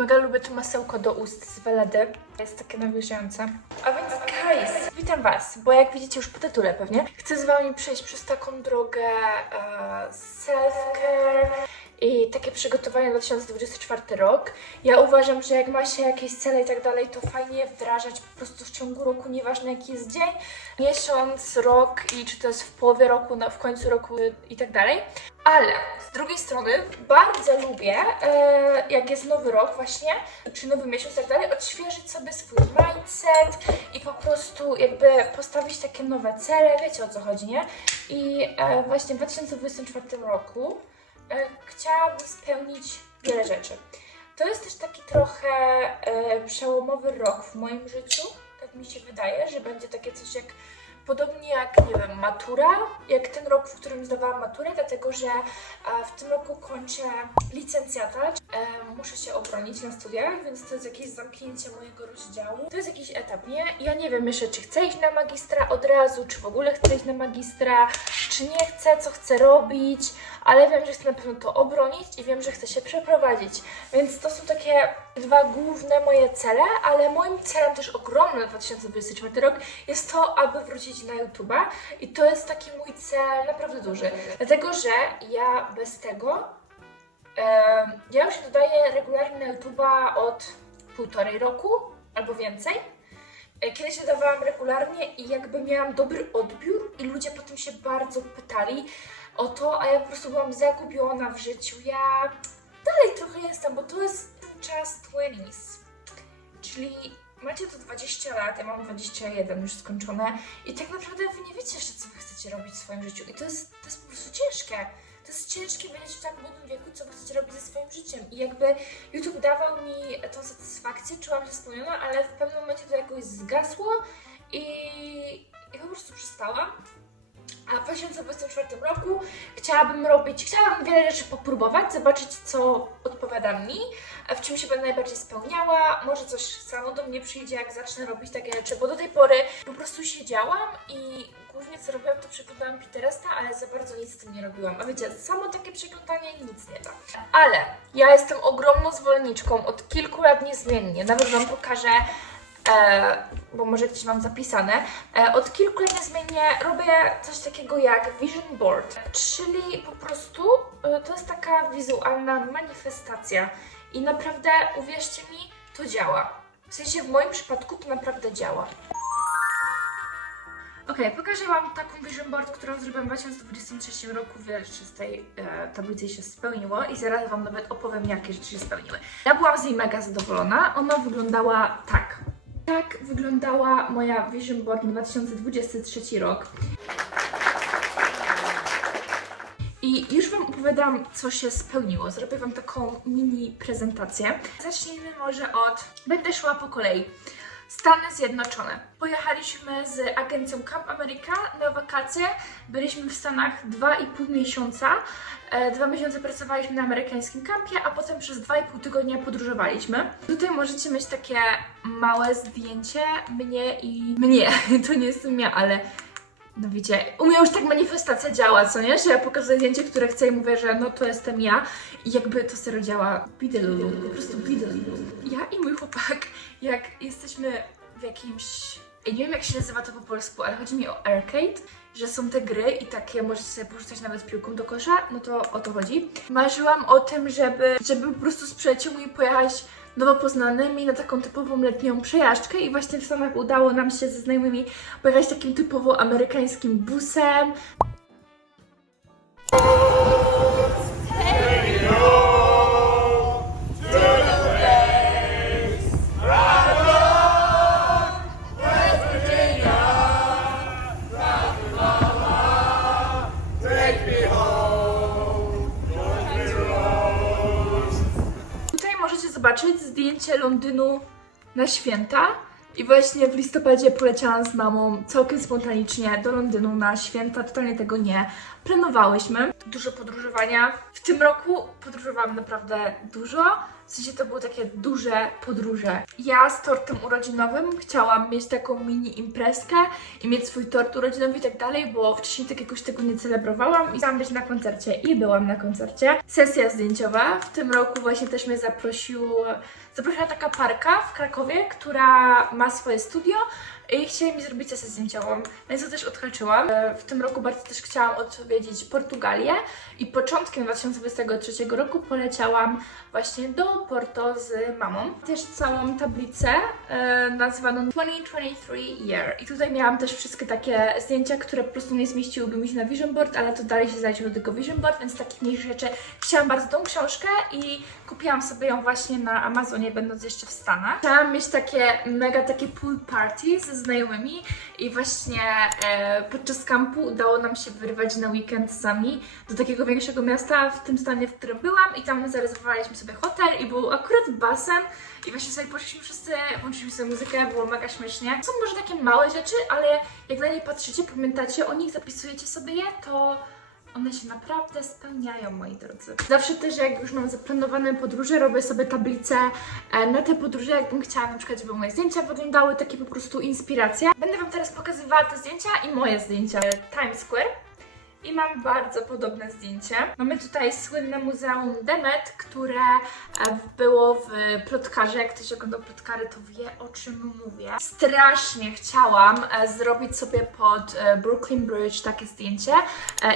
Mega lubię to masełko do ust z Weledy. Jest takie nawilżające. A więc guys, witam Was, bo jak widzicie już po tytule pewnie, chcę z Wami przejść przez taką drogę e, self-care i takie przygotowanie na 2024 rok. Ja uważam, że jak ma się jakieś cele i tak dalej, to fajnie wdrażać po prostu w ciągu roku, nieważne jaki jest dzień, miesiąc, rok i czy to jest w połowie roku, w końcu roku i tak dalej. Ale z drugiej strony bardzo lubię, e, jak jest nowy rok właśnie, czy nowy miesiąc i tak dalej, odświeżyć sobie swój mindset i po prostu jakby postawić takie nowe cele, wiecie o co chodzi, nie? I e, właśnie w 2024 roku chciałabym spełnić wiele rzeczy. To jest też taki trochę e, przełomowy rok w moim życiu, tak mi się wydaje, że będzie takie coś jak Podobnie jak, nie wiem, matura, jak ten rok, w którym zdawałam maturę, dlatego że e, w tym roku kończę licencjata. E, muszę się obronić na studiach, więc to jest jakieś zamknięcie mojego rozdziału. To jest jakiś etap, nie? Ja nie wiem jeszcze, czy chcę iść na magistra od razu, czy w ogóle chcę iść na magistra, czy nie chcę, co chcę robić, ale wiem, że chcę na pewno to obronić i wiem, że chcę się przeprowadzić. Więc to są takie dwa główne moje cele, ale moim celem też ogromnym na 2024 rok jest to, aby wrócić na YouTube'a i to jest taki mój cel naprawdę duży. Dlatego, że ja bez tego ja już dodaję regularnie na YouTube'a od półtorej roku albo więcej. E, Kiedyś dodawałam regularnie i jakby miałam dobry odbiór i ludzie potem się bardzo pytali o to, a ja po prostu byłam zagubiona w życiu. Ja dalej trochę jestem, bo to jest ten czas 20s. Czyli macie tu 20 lat, ja mam 21 już skończone i tak naprawdę wy nie wiecie jeszcze, co wy chcecie robić w swoim życiu. I to jest, to jest po prostu ciężkie. To jest ciężkie wiedzieć w tak młodym wieku, co chcecie robić ze swoim życiem. I jakby YouTube dawał mi tą satysfakcję, czułam się spełniona, ale w pewnym momencie to jakoś zgasło i, i po prostu przestałam. A w 2024 roku chciałabym robić, chciałabym wiele rzeczy popróbować, zobaczyć co odpowiada mi, w czym się będę najbardziej spełniała. Może coś samo do mnie przyjdzie, jak zacznę robić takie rzeczy, bo do tej pory po prostu siedziałam i głównie co robiłam, to przeglądałam Pinteresta, ale za bardzo nic z tym nie robiłam. A wiecie, samo takie przeglądanie nic nie da. Ale ja jestem ogromną zwolenniczką od kilku lat niezmiennie. Nawet Wam pokażę bo może gdzieś mam zapisane. E, od kilku lat niezmiennie robię coś takiego jak vision board, czyli po prostu e, to jest taka wizualna manifestacja i naprawdę, uwierzcie mi, to działa. W sensie w moim przypadku to naprawdę działa. Okej, pokażę Wam taką vision board, którą zrobiłam w 2023 roku. Wiele rzeczy z tej e, tablicy się spełniło i zaraz Wam nawet opowiem, jakie rzeczy się spełniły. Ja byłam z niej mega zadowolona. Ona wyglądała tak. Tak wyglądała moja vision board na 2023 rok. I już Wam opowiadam, co się spełniło. Zrobię Wam taką mini prezentację. Zacznijmy może od... Będę szła po kolei. Stany Zjednoczone. Pojechaliśmy z agencją Camp America na wakacje. Byliśmy w Stanach 2,5 miesiąca. E, Dwa miesiące pracowaliśmy na amerykańskim kampie, a potem przez 2,5 tygodnia podróżowaliśmy. Tutaj możecie mieć takie małe zdjęcie mnie i mnie. To nie jestem ja, ale no wiecie, u mnie już tak manifestacja działa, co nie? Że ja pokazuję zdjęcie, które chcę i mówię, że no to jestem ja i jakby to serio działa bidelulu, po prostu bidelulu. Ja i mój chłopak, jak jesteśmy w jakimś... Ja nie wiem jak się nazywa to po polsku, ale chodzi mi o arcade, że są te gry i takie możecie sobie porzucać nawet piłką do kosza, no to o to chodzi. Marzyłam o tym, żeby, żeby po prostu z przyjaciółmi pojechać nowo poznanymi na taką typową letnią przejażdżkę i właśnie w Stanach udało nam się ze znajomymi pojechać takim typowo amerykańskim busem. Zobaczyć zdjęcie Londynu na święta. I właśnie w listopadzie poleciałam z mamą całkiem spontanicznie do Londynu na święta. Totalnie tego nie planowałyśmy. Dużo podróżowania. W tym roku podróżowałam naprawdę dużo. W sensie to były takie duże podróże. Ja z tortem urodzinowym chciałam mieć taką mini imprezkę i mieć swój tort urodzinowy i tak dalej, bo wcześniej tak jakoś tego nie celebrowałam i chciałam być na koncercie i byłam na koncercie. Sesja zdjęciowa. W tym roku właśnie też mnie zaprosił, zaprosiła taka parka w Krakowie, która ma swoje studio i chcieli mi zrobić sesję zdjęciową, więc to też odhaczyłam. E, W tym roku bardzo też chciałam odwiedzić Portugalię i początkiem 2023 roku poleciałam właśnie do Porto z mamą. Też całą tablicę e, nazwaną 2023 Year. I tutaj miałam też wszystkie takie zdjęcia, które po prostu nie zmieściłyby mi się na vision board, ale to dalej się znajdzie tego vision board, więc takich mniejszych rzeczy. Chciałam bardzo tą książkę i kupiłam sobie ją właśnie na Amazonie, będąc jeszcze w Stanach. Chciałam mieć takie mega takie pool party ze znajomymi i właśnie e, podczas kampu udało nam się wyrwać na weekend sami do takiego większego miasta w tym stanie, w którym byłam i tam zarezerwowaliśmy sobie hotel i był akurat basen i właśnie sobie poszliśmy wszyscy, włączyliśmy sobie muzykę, było mega śmiesznie. Są może takie małe rzeczy, ale jak na nie patrzycie, pamiętacie o nich, zapisujecie sobie je, to one się naprawdę spełniają, moi drodzy. Zawsze też, jak już mam zaplanowane podróże, robię sobie tablicę e, na te podróże, jakbym chciała na przykład, żeby moje zdjęcia wyglądały, takie po prostu inspiracja. Będę Wam teraz pokazywała te zdjęcia i moje zdjęcia. Times Square. I mam bardzo podobne zdjęcie. Mamy tutaj słynne Muzeum Demet, które e, było w plotkarze. Jak ktoś oglądał plotkary, to wie o czym mówię. Strasznie chciałam e, zrobić sobie pod e, Brooklyn Bridge takie zdjęcie.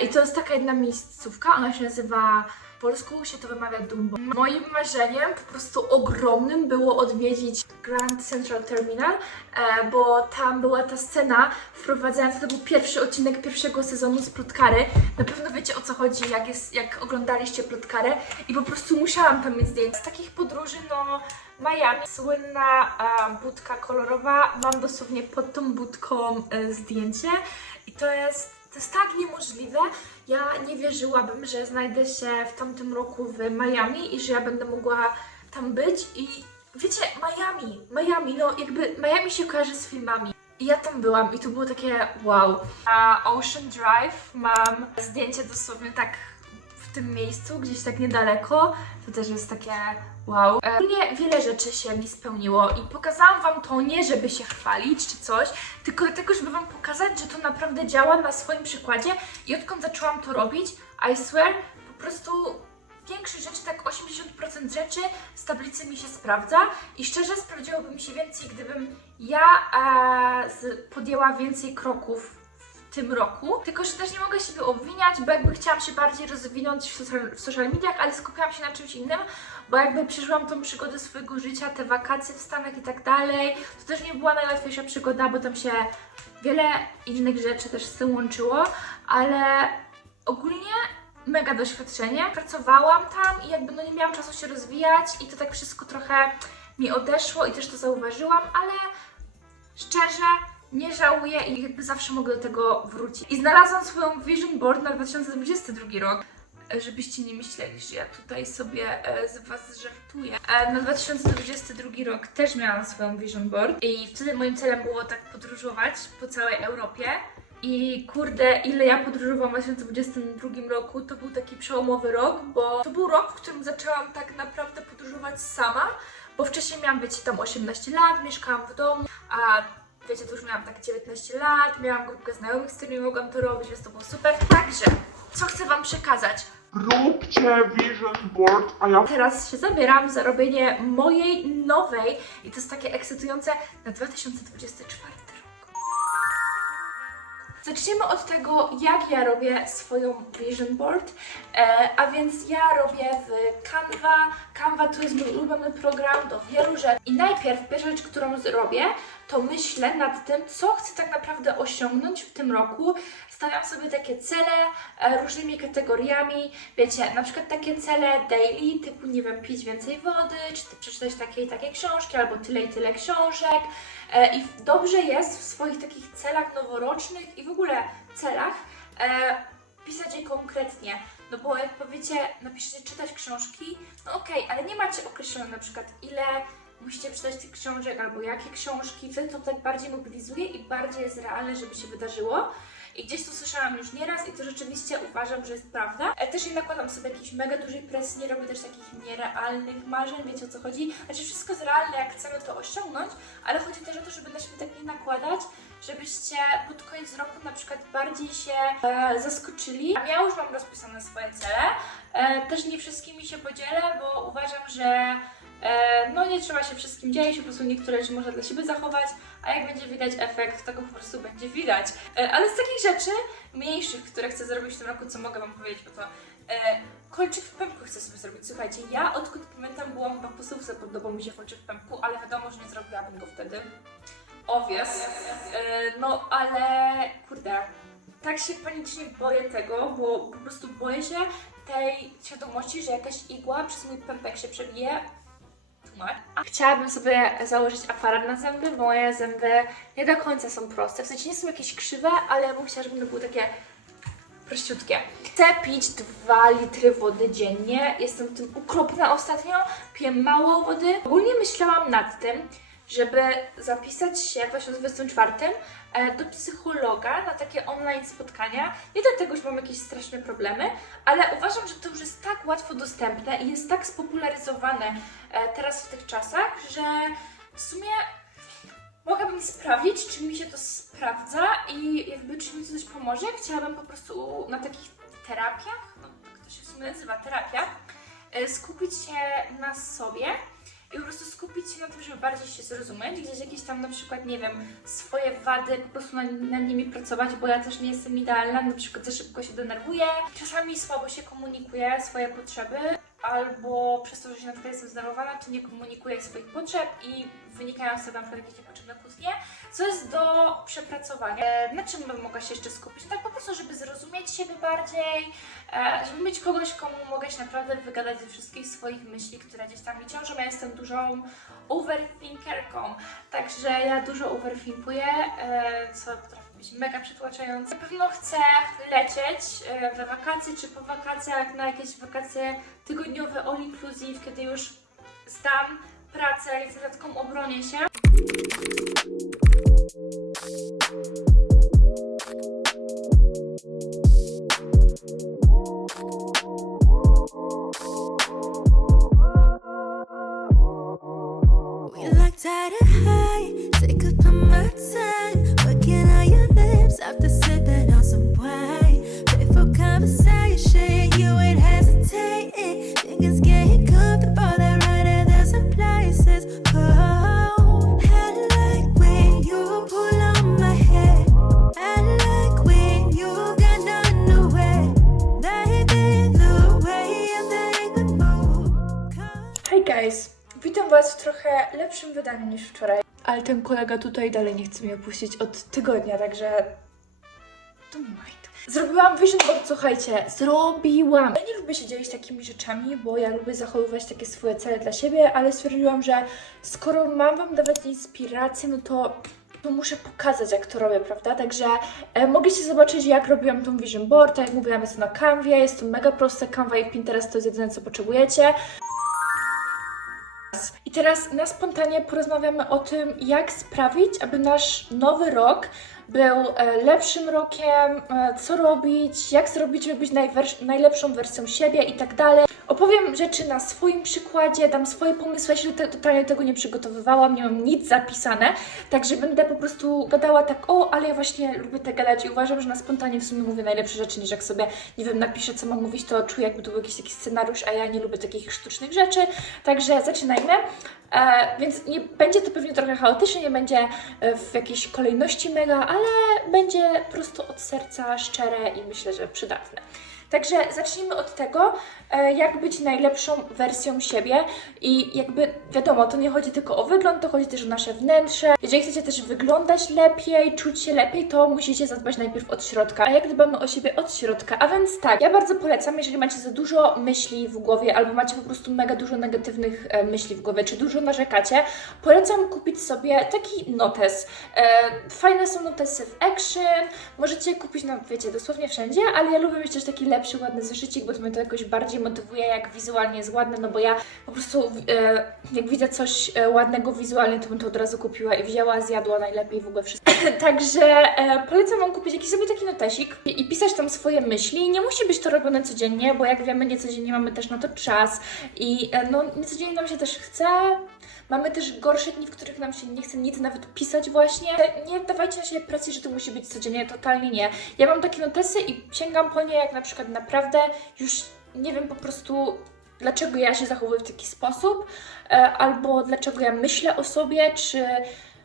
I to jest taka jedna miejscówka, ona się nazywa polsku się to wymawia Dumbo. Moim marzeniem, po prostu ogromnym, było odwiedzić Grand Central Terminal, e, bo tam była ta scena wprowadzająca, to był pierwszy odcinek pierwszego sezonu z Plotkary. Na pewno wiecie o co chodzi, jak, jest, jak oglądaliście Plotkarę i po prostu musiałam tam mieć zdjęcia. Z takich podróży, no Miami, słynna e, budka kolorowa, mam dosłownie pod tą budką e, zdjęcie i to jest, to jest tak niemożliwe. Ja nie wierzyłabym, że znajdę się w tamtym roku w Miami i że ja będę mogła tam być i wiecie, Miami, Miami, no jakby Miami się kojarzy z filmami. I ja tam byłam i to było takie wow. Na Ocean Drive mam zdjęcie dosłownie tak tym miejscu, gdzieś tak niedaleko. To też jest takie wow. E, Ogólnie wiele rzeczy się mi spełniło i pokazałam Wam to nie, żeby się chwalić czy coś, tylko dlatego, żeby Wam pokazać, że to naprawdę działa na swoim przykładzie i odkąd zaczęłam to robić, I swear, po prostu większość rzeczy, tak 80% rzeczy z tablicy mi się sprawdza i szczerze sprawdziłoby mi się więcej, gdybym ja e, podjęła więcej kroków tym roku. Tylko, że też nie mogę siebie obwiniać, bo jakby chciałam się bardziej rozwinąć w social, w social mediach, ale skupiłam się na czymś innym, bo jakby przeżyłam tą przygodę swojego życia, te wakacje w Stanach i tak dalej. To też nie była najłatwiejsza przygoda, bo tam się wiele innych rzeczy też z tym łączyło, ale ogólnie mega doświadczenie. Pracowałam tam i jakby no nie miałam czasu się rozwijać i to tak wszystko trochę mi odeszło i też to zauważyłam, ale szczerze nie żałuję i jakby zawsze mogę do tego wrócić. I znalazłam swoją vision board na 2022 rok. E, Żebyście nie myśleli, że ja tutaj sobie e, z Was żartuję. E, na 2022 rok też miałam swoją vision board i wtedy moim celem było tak podróżować po całej Europie. I kurde, ile ja podróżowałam w 2022 roku, to był taki przełomowy rok, bo to był rok, w którym zaczęłam tak naprawdę podróżować sama, bo wcześniej miałam, wiecie, tam 18 lat, mieszkałam w domu, a wiecie, to już miałam tak 19 lat, miałam grupkę znajomych, z którymi mogłam to robić, więc to było super. Także, co chcę Wam przekazać? Róbcie vision board, a ja Teraz się zabieram za robienie mojej nowej i to jest takie ekscytujące na 2024 rok. Zaczniemy od tego, jak ja robię swoją vision board. E, a więc ja robię w Canva. Canva to jest mój ulubiony program do wielu rzeczy. I najpierw pierwsza rzecz, którą zrobię, to myślę nad tym, co chcę tak naprawdę osiągnąć w tym roku. Stawiam sobie takie cele e, różnymi kategoriami. Wiecie, na przykład takie cele daily, typu nie wiem, pić więcej wody, czy przeczytać takie i takie książki, albo tyle i tyle książek. E, I dobrze jest w swoich takich celach noworocznych i w ogóle celach e, pisać je konkretnie. No bo jak powiecie, napiszecie czytać książki, no okej, ale nie macie określone na przykład ile musicie czytać tych książek albo jakie książki, wtedy to tak bardziej mobilizuje i bardziej jest realne, żeby się wydarzyło. i gdzieś to słyszałam już nieraz i to rzeczywiście uważam, że jest prawda. E, Też nie nakładam sobie jakiejś mega dużej presji, nie robię też takich nierealnych marzeń, wiecie o co chodzi? Znaczy wszystko jest realne, jak chcemy to osiągnąć, ale chodzi też o to, żeby na siebie tak nie nakładać, żebyście pod koniec roku na przykład bardziej się e, zaskoczyli. Ja już mam rozpisane swoje cele, e, też nie wszystkimi się podzielę, bo uważam, że no nie trzeba się wszystkim dzielić, po prostu niektóre rzeczy można dla siebie zachować, a jak będzie widać efekt, tego po prostu będzie widać. E, ale z takich rzeczy mniejszych, które chcę zrobić w tym roku, co mogę Wam powiedzieć, bo to e, kolczyk w pępku chcę sobie zrobić. Słuchajcie, ja odkąd pamiętam byłam chyba w posłówce, podobał mi się kolczyk w pępku, ale wiadomo, że nie zrobiłabym go wtedy. E, no ale kurde, tak się panicznie boję tego, bo po prostu boję się tej świadomości, że jakaś igła przez mój pępek się przebije. Chciałabym sobie założyć aparat na zęby, bo moje zęby nie do końca są proste. W sensie nie są jakieś krzywe, ale ja bym chciała, żeby one były takie prościutkie. Chcę pić 2 litry wody dziennie. Jestem tym okropna ostatnio. Piję mało wody. Ogólnie myślałam nad tym, żeby zapisać się w 2024 e, do psychologa na takie online spotkania. Nie dlatego, że mam jakieś straszne problemy, ale uważam, że to już jest tak łatwo dostępne i jest tak spopularyzowane e, teraz w tych czasach, że w sumie mogłabym sprawdzić, czy mi się to sprawdza i jakby czy mi to coś pomoże. Chciałabym po prostu na takich terapiach, no tak to się w sumie nazywa, terapiach, e, skupić się na sobie i po prostu skupić się na tym, żeby bardziej się zrozumieć, gdzieś jakieś tam na przykład, nie wiem, swoje wady, po prostu nad, nad nimi pracować, bo ja też nie jestem idealna, na przykład za szybko się denerwuję, czasami słabo się komunikuję swoje potrzeby, albo przez to, że się na przykład jestem zdenerwowana, to nie komunikuję swoich potrzeb i wynikają z tego na przykład jakieś niepotrzebne kłótnie, co jest do przepracowania. E, Na czym bym mogła się jeszcze skupić? Tak po prostu, żeby zrozumieć siebie bardziej, e, żeby mieć kogoś, komu mogę się naprawdę wygadać ze wszystkich swoich myśli, które gdzieś tam mi ciążą. Ja jestem dużą overthinkerką, także ja dużo overthinkuję, e, co potrafi być mega przytłaczające. Na pewno chcę lecieć e, we wakacje czy po wakacjach na jakieś wakacje tygodniowe all inclusive, kiedy już zdam pracę licencjacką, obronię się. After sipping on some wine. Faithful conversation, lepszym wydaniu niż wczoraj. Ale ten kolega tutaj dalej nie chce mnie opuścić od tygodnia, także... To mind. Zrobiłam vision board, słuchajcie, zrobiłam! Ja nie lubię się dzielić takimi rzeczami, bo ja lubię zachowywać takie swoje cele dla siebie, ale stwierdziłam, że skoro mam Wam dawać inspirację, no to to muszę pokazać, jak to robię, prawda? Także e, mogliście zobaczyć, jak robiłam tą vision board. Tak jak mówiłam, jest to na Canvie, jest to mega proste. Canva i Pinterest to jest jedyne, co potrzebujecie. Teraz na spontanie porozmawiamy o tym, jak sprawić, aby nasz nowy rok był e, lepszym rokiem, e, co robić, jak zrobić, żeby być najlepszą wersją siebie i tak dalej. Opowiem rzeczy na swoim przykładzie, dam swoje pomysły, ja się te- totalnie tego nie przygotowywałam, nie mam nic zapisane, także będę po prostu gadała tak, o, ale ja właśnie lubię tak gadać i uważam, że na spontanie w sumie mówię najlepsze rzeczy, niż jak sobie, nie wiem, napiszę, co mam mówić, to czuję, jakby to był jakiś taki scenariusz, a ja nie lubię takich sztucznych rzeczy, także zaczynajmy. E, więc nie, będzie to pewnie trochę chaotycznie, nie będzie e, w jakiejś kolejności mega, ale będzie prosto od serca, szczere i myślę, że przydatne. Także zacznijmy od tego, e, jak być najlepszą wersją siebie i jakby wiadomo, to nie chodzi tylko o wygląd, to chodzi też o nasze wnętrze. Jeżeli chcecie też wyglądać lepiej, czuć się lepiej, to musicie zadbać najpierw od środka. A jak dbamy o siebie od środka? A więc tak, ja bardzo polecam, jeżeli macie za dużo myśli w głowie albo macie po prostu mega dużo negatywnych e, myśli w głowie, czy dużo narzekacie, polecam kupić sobie taki notes. E, fajne są notesy w Action, możecie kupić, no wiecie, dosłownie wszędzie, ale ja lubię mieć też taki lepszy, ładny zeszycik, bo to mnie to jakoś bardziej motywuje, jak wizualnie jest ładne, no bo ja po prostu e, jak widzę coś e, ładnego wizualnie, to bym to od razu kupiła i wzięła, zjadła najlepiej w ogóle wszystko. Także e, polecam Wam kupić jakiś sobie taki notesik i, i pisać tam swoje myśli. Nie musi być to robione codziennie, bo jak wiemy, nie codziennie mamy też na to czas i e, no nie codziennie nam się też chce. Mamy też gorsze dni, w których nam się nie chce nic nawet pisać właśnie. Nie dawajcie na siebie presji, że to musi być codziennie, totalnie nie. Ja mam takie notesy i sięgam po nie, jak na przykład naprawdę już nie wiem po prostu dlaczego ja się zachowuję w taki sposób, e, albo dlaczego ja myślę o sobie, czy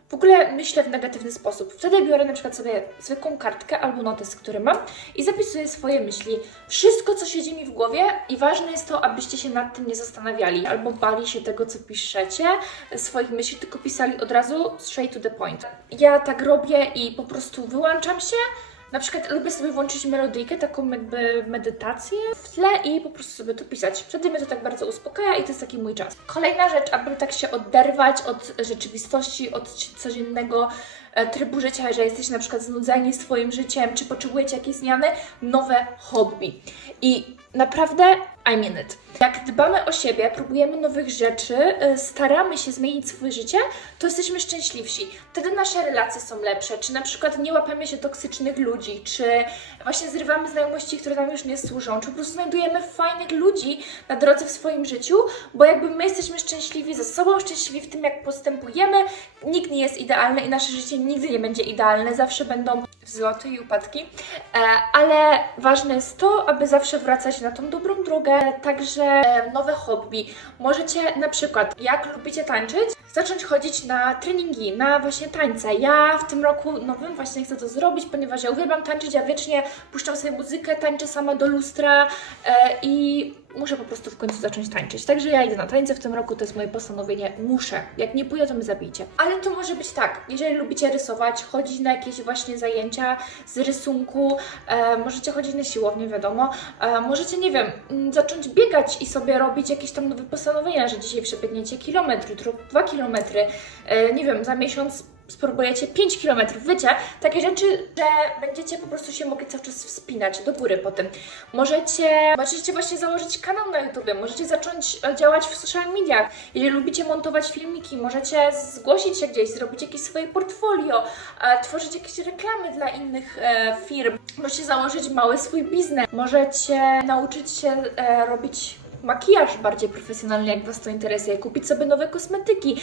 w ogóle myślę w negatywny sposób. Wtedy biorę na przykład sobie zwykłą kartkę albo notes, który mam i zapisuję swoje myśli. Wszystko, co siedzi mi w głowie i ważne jest to, abyście się nad tym nie zastanawiali albo bali się tego, co piszecie, swoich myśli, tylko pisali od razu straight to the point. Ja tak robię i po prostu wyłączam się, na przykład lubię sobie włączyć melodyjkę, taką jakby medytację w tle i po prostu sobie to pisać. Wtedy mnie to tak bardzo uspokaja i to jest taki mój czas. Kolejna rzecz, aby tak się oderwać od rzeczywistości, od codziennego e, trybu życia, że jesteście na przykład znudzeni swoim życiem, czy potrzebujecie jakieś zmiany, nowe hobby. I naprawdę I mean it. Jak dbamy o siebie, próbujemy nowych rzeczy, y, staramy się zmienić swoje życie, to jesteśmy szczęśliwsi. Wtedy nasze relacje są lepsze, czy na przykład nie łapiemy się toksycznych ludzi, czy właśnie zrywamy znajomości, które nam już nie służą, czy po prostu znajdujemy fajnych ludzi na drodze w swoim życiu, bo jakby my jesteśmy szczęśliwi ze sobą, szczęśliwi w tym, jak postępujemy, nikt nie jest idealny i nasze życie nigdy nie będzie idealne, zawsze będą wzloty i upadki, e, ale ważne jest to, aby zawsze wracać na tą dobrą drogę, także e, nowe hobby. Możecie na przykład, jak lubicie tańczyć, zacząć chodzić na treningi, na właśnie tańce. Ja w tym roku nowym właśnie chcę to zrobić, ponieważ ja uwielbiam tańczyć, ja wiecznie puszczam sobie muzykę, tańczę sama do lustra e, i muszę po prostu w końcu zacząć tańczyć. Także ja idę na tańce w tym roku, to jest moje postanowienie, muszę. Jak nie pójdę, to mnie zabijcie. Ale to może być tak, jeżeli lubicie rysować, chodzić na jakieś właśnie zajęcia z rysunku, e, możecie chodzić na siłownię, wiadomo, e, możecie, nie wiem, mm, zacząć biegać i sobie robić jakieś tam nowe postanowienia, że dzisiaj przebiegniecie kilometr, jutro dwa kilometry, e, nie wiem, za miesiąc spróbujecie 5 km, wiecie, takie rzeczy, że będziecie po prostu się mogli cały czas wspinać do góry po tym. Możecie, możecie właśnie założyć kanał na YouTube, możecie zacząć e, działać w social mediach. Jeżeli lubicie montować filmiki, możecie zgłosić się gdzieś, zrobić jakieś swoje portfolio, e, tworzyć jakieś reklamy dla innych firm. Możecie założyć mały swój biznes. Możecie nauczyć się robić makijaż bardziej profesjonalny, jak Was to interesuje, kupić sobie nowe kosmetyki.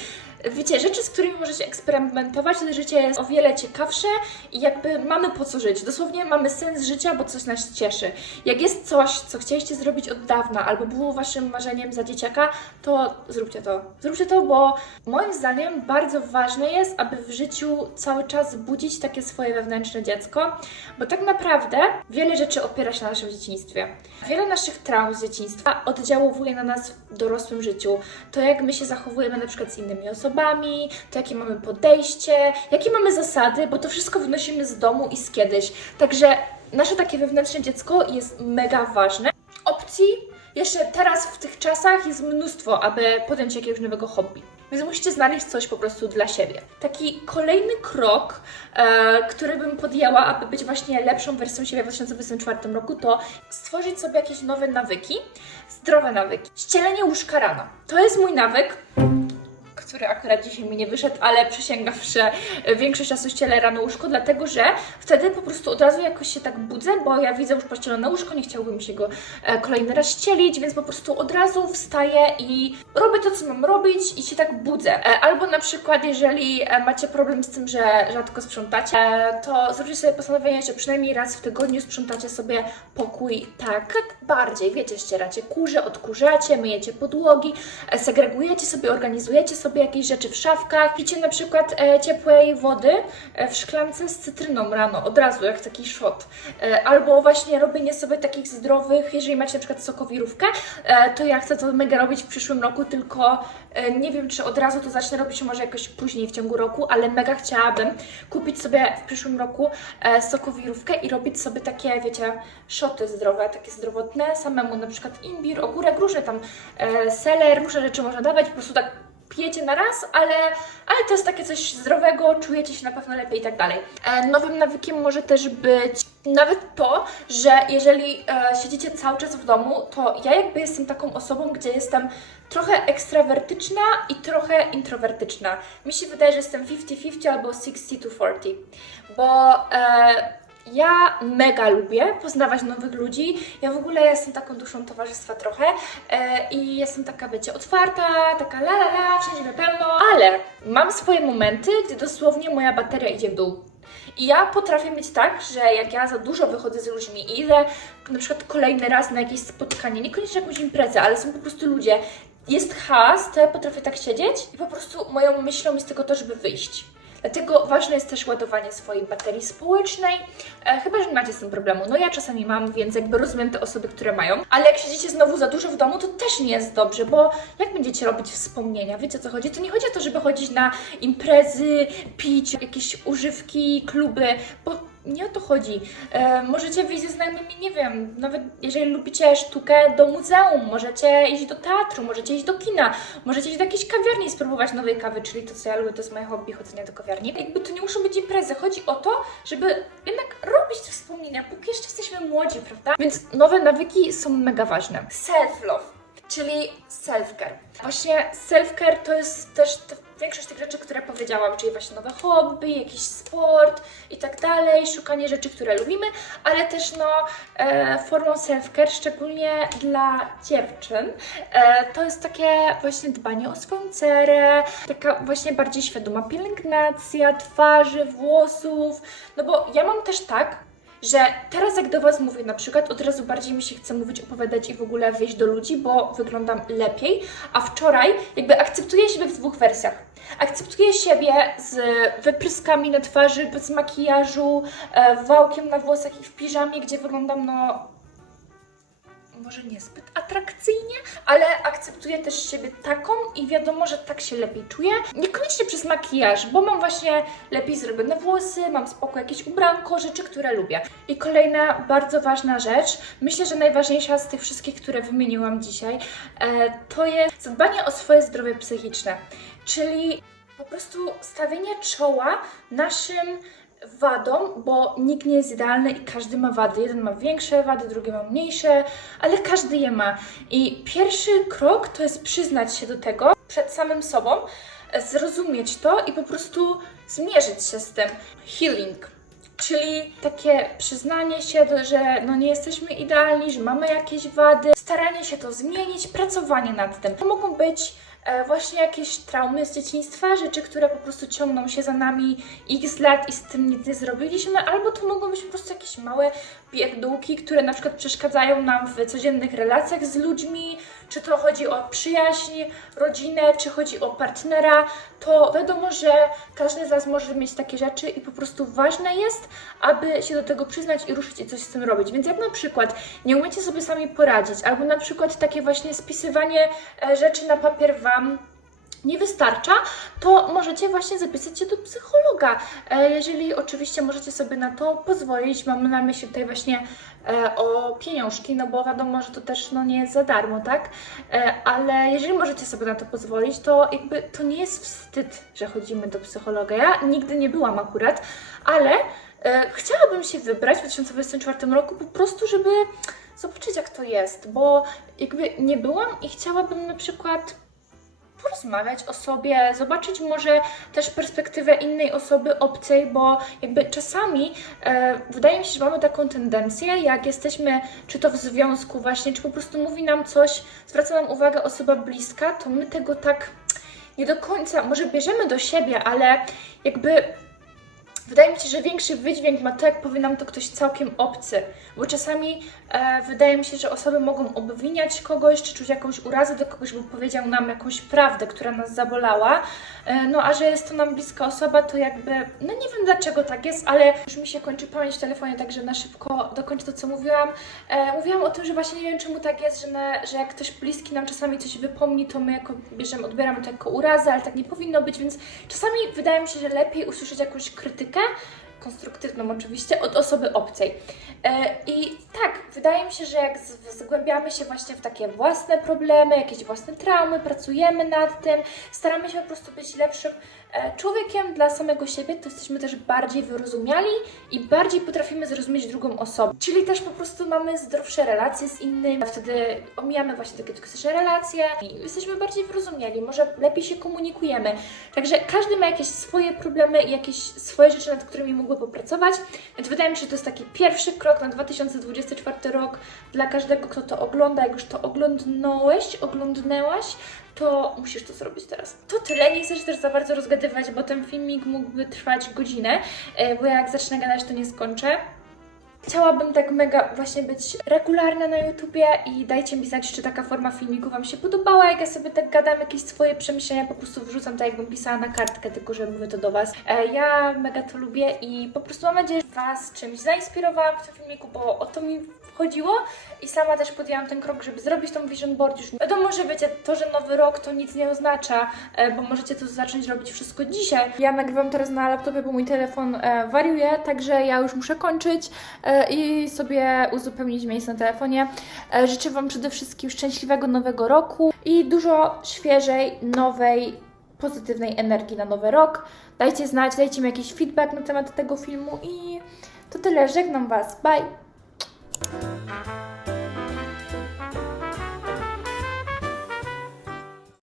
Wiecie, rzeczy, z którymi możecie eksperymentować, wtedy życie jest o wiele ciekawsze i jakby mamy po co żyć. Dosłownie mamy sens życia, bo coś nas cieszy. Jak jest coś, co chcieliście zrobić od dawna, albo było Waszym marzeniem za dzieciaka, to zróbcie to. Zróbcie to, bo moim zdaniem bardzo ważne jest, aby w życiu cały czas budzić takie swoje wewnętrzne dziecko, bo tak naprawdę wiele rzeczy opiera się na naszym dzieciństwie. Wiele naszych traum z dzieciństwa oddziałuje na nas w dorosłym życiu. To, jak my się zachowujemy na przykład z innymi osobami, to jakie mamy podejście, jakie mamy zasady, bo to wszystko wynosimy z domu i z kiedyś. Także nasze takie wewnętrzne dziecko jest mega ważne. Opcji jeszcze teraz w tych czasach jest mnóstwo, aby podjąć jakiegoś nowego hobby. Więc musicie znaleźć coś po prostu dla siebie. Taki kolejny krok, e, który bym podjęła, aby być właśnie lepszą wersją siebie w 2024 roku, to stworzyć sobie jakieś nowe nawyki, zdrowe nawyki. Ścielenie łóżka rano. To jest mój nawyk, który akurat dzisiaj mi nie wyszedł, ale przysięgam, że większość czasu ścielę rano łóżko, dlatego że wtedy po prostu od razu jakoś się tak budzę, bo ja widzę już pościelone łóżko, nie chciałabym się go e, kolejny raz ścielić, więc po prostu od razu wstaję i robię to, co mam robić i się tak budzę. E, Albo na przykład, jeżeli e, macie problem z tym, że rzadko sprzątacie, to zróbcie sobie postanowienie, że przynajmniej raz w tygodniu sprzątacie sobie pokój tak, tak bardziej, wiecie, ścieracie kurze, odkurzacie, myjecie podłogi, segregujecie sobie, organizujecie sobie jakieś rzeczy w szafkach, picie na przykład e, ciepłej wody e, w szklance z cytryną rano, od razu, jak taki shot. E, albo właśnie robienie sobie takich zdrowych, jeżeli macie na przykład sokowirówkę, e, to ja chcę to mega robić w przyszłym roku, tylko e, nie wiem, czy od razu to zacznę robić, może jakoś później w ciągu roku, ale mega chciałabym kupić sobie w przyszłym roku e, sokowirówkę i robić sobie takie, wiecie, szoty zdrowe, takie zdrowotne, samemu na przykład imbir, ogórek, różne tam e, seler, różne rzeczy można dawać, po prostu tak pijecie na raz, ale, ale to jest takie coś zdrowego, czujecie się na pewno lepiej i tak dalej. E, nowym nawykiem może też być Nawet to, że jeżeli e, siedzicie cały czas w domu, to ja jakby jestem taką osobą, gdzie jestem trochę ekstrawertyczna i trochę introwertyczna. Mi się wydaje, że jestem 50-50 albo 60-40, bo e, ja mega lubię poznawać nowych ludzi. Ja w ogóle jestem taką duszą towarzystwa trochę e, i jestem taka, wiecie, otwarta, taka la la la, wszędzie pełno, ale mam swoje momenty, gdzie dosłownie moja bateria idzie w dół. I ja potrafię mieć tak, że jak ja za dużo wychodzę z ludźmi i idę na przykład kolejny raz na jakieś spotkanie, niekoniecznie jakąś imprezę, ale są po prostu ludzie, jest has, to ja potrafię tak siedzieć i po prostu moją myślą jest tylko to, żeby wyjść. Dlatego ważne jest też ładowanie swojej baterii społecznej, e, chyba, że nie macie z tym problemu. No ja czasami mam, więc jakby rozumiem te osoby, które mają. Ale jak siedzicie znowu za dużo w domu, to też nie jest dobrze, bo jak będziecie robić wspomnienia? Wiecie o co chodzi? To nie chodzi o to, żeby chodzić na imprezy, pić jakieś używki, kluby, bo nie o to chodzi. E, możecie wyjść ze znajomymi, nie wiem, nawet jeżeli lubicie sztukę, do muzeum, możecie iść do teatru, możecie iść do kina, możecie iść do jakiejś kawiarni i spróbować nowej kawy, czyli to, co ja lubię, to jest moje hobby, chodzenie do kawiarni. Jakby to nie muszą być imprezy, chodzi o to, żeby jednak robić te wspomnienia, póki jeszcze jesteśmy młodzi, prawda? Więc nowe nawyki są mega ważne. Self-love czyli self-care. Właśnie self-care to jest też te, większość tych rzeczy, które powiedziałam, czyli właśnie nowe hobby, jakiś sport i tak dalej, szukanie rzeczy, które lubimy, ale też no e, formą self-care, szczególnie dla dziewczyn, e, to jest takie właśnie dbanie o swoją cerę, taka właśnie bardziej świadoma pielęgnacja twarzy, włosów, no bo ja mam też tak, że teraz jak do Was mówię na przykład, od razu bardziej mi się chce mówić, opowiadać i w ogóle wyjść do ludzi, bo wyglądam lepiej, a wczoraj jakby akceptuję siebie w dwóch wersjach. Akceptuję siebie z wypryskami na twarzy, bez makijażu, e, wałkiem na włosach i w piżamie, gdzie wyglądam no może niezbyt atrakcyjnie, ale akceptuję też siebie taką i wiadomo, że tak się lepiej czuję. Niekoniecznie przez makijaż, bo mam właśnie lepiej zrobione włosy, mam spoko jakieś ubranko, rzeczy, które lubię. I kolejna bardzo ważna rzecz, myślę, że najważniejsza z tych wszystkich, które wymieniłam dzisiaj, e, to jest zadbanie o swoje zdrowie psychiczne, czyli po prostu stawienie czoła naszym wadą, bo nikt nie jest idealny i każdy ma wady. Jeden ma większe wady, drugi ma mniejsze, ale każdy je ma. I pierwszy krok to jest przyznać się do tego przed samym sobą, zrozumieć to i po prostu zmierzyć się z tym. Healing. Czyli takie przyznanie się, że no nie jesteśmy idealni, że mamy jakieś wady, staranie się to zmienić, pracowanie nad tym. To mogą być właśnie jakieś traumy z dzieciństwa, rzeczy, które po prostu ciągną się za nami x lat i z tym nic nie zrobiliśmy, albo to mogą być po prostu jakieś małe pierdółki, które na przykład przeszkadzają nam w codziennych relacjach z ludźmi, czy to chodzi o przyjaźń, rodzinę, czy chodzi o partnera, to wiadomo, że każdy z nas może mieć takie rzeczy i po prostu ważne jest, aby się do tego przyznać i ruszyć i coś z tym robić. Więc jak na przykład nie umiecie sobie sami poradzić, albo na przykład takie właśnie spisywanie e, rzeczy na papier Wam nie wystarcza, to możecie właśnie zapisać się do psychologa. E, Jeżeli oczywiście możecie sobie na to pozwolić, mamy na myśli tutaj właśnie e, o pieniążki, no bo wiadomo, że to też no, nie jest za darmo, tak? E, Ale jeżeli możecie sobie na to pozwolić, to jakby to nie jest wstyd, że chodzimy do psychologa. Ja nigdy nie byłam akurat, ale chciałabym się wybrać w 2024 roku po prostu, żeby zobaczyć jak to jest, bo jakby nie byłam i chciałabym na przykład porozmawiać o sobie, zobaczyć może też perspektywę innej osoby obcej, bo jakby czasami e, wydaje mi się, że mamy taką tendencję, jak jesteśmy czy to w związku właśnie, czy po prostu mówi nam coś, zwraca nam uwagę osoba bliska, to my tego tak nie do końca, może bierzemy do siebie, ale jakby Wydaje mi się, że większy wydźwięk ma to, jak powie nam to ktoś całkiem obcy, bo czasami e, wydaje mi się, że osoby mogą obwiniać kogoś, czy czuć jakąś urazę do kogoś, bo powiedział nam jakąś prawdę, która nas zabolała, e, no a że jest to nam bliska osoba, to jakby, no nie wiem dlaczego tak jest, ale już mi się kończy pamięć w telefonie, także na szybko dokończę to, co mówiłam. E, mówiłam o tym, że właśnie nie wiem, czemu tak jest, że, na, że jak ktoś bliski nam czasami coś wypomni, to my jako bierzemy, odbieramy to jako urazę, ale tak nie powinno być, więc czasami wydaje mi się, że lepiej usłyszeć jakąś krytykę, konstruktywną oczywiście, od osoby obcej. E, I tak, wydaje mi się, że jak zgłębiamy się właśnie w takie własne problemy, jakieś własne traumy, pracujemy nad tym, staramy się po prostu być lepszym człowiekiem dla samego siebie, to jesteśmy też bardziej wyrozumiali i bardziej potrafimy zrozumieć drugą osobę. Czyli też po prostu mamy zdrowsze relacje z innymi, a wtedy omijamy właśnie takie toksyczne relacje i jesteśmy bardziej wyrozumiali, może lepiej się komunikujemy. Także każdy ma jakieś swoje problemy i jakieś swoje rzeczy, nad którymi mógłby popracować. Więc wydaje mi się, że to jest taki pierwszy krok na 2024 rok dla każdego, kto to ogląda. Jak już to oglądnąłeś, oglądnęłaś, to musisz to zrobić teraz. To tyle, nie chcę się też za bardzo rozgadywać, bo ten filmik mógłby trwać godzinę, e, bo jak zacznę gadać, to nie skończę. Chciałabym tak mega właśnie być regularna na YouTubie i dajcie mi znać, czy taka forma filmiku Wam się podobała, jak ja sobie tak gadam jakieś swoje przemyślenia, po prostu wrzucam tak jakbym pisała na kartkę, tylko że mówię to do Was. E, Ja mega to lubię i po prostu mam nadzieję, że Was czymś zainspirowałam w tym filmiku, bo o to mi chodziło i sama też podjęłam ten krok, żeby zrobić tą vision board już. Wiadomo, że wiecie, to, że nowy rok to nic nie oznacza, e, bo możecie to zacząć robić wszystko dzisiaj. Ja nagrywam teraz na laptopie, bo mój telefon e, wariuje, także ja już muszę kończyć e, i sobie uzupełnić miejsce na telefonie. Życzę Wam przede wszystkim szczęśliwego nowego roku i dużo świeżej, nowej, pozytywnej energii na nowy rok. Dajcie znać, dajcie mi jakiś feedback na temat tego filmu i to tyle. Żegnam Was. Bye! Uh-huh.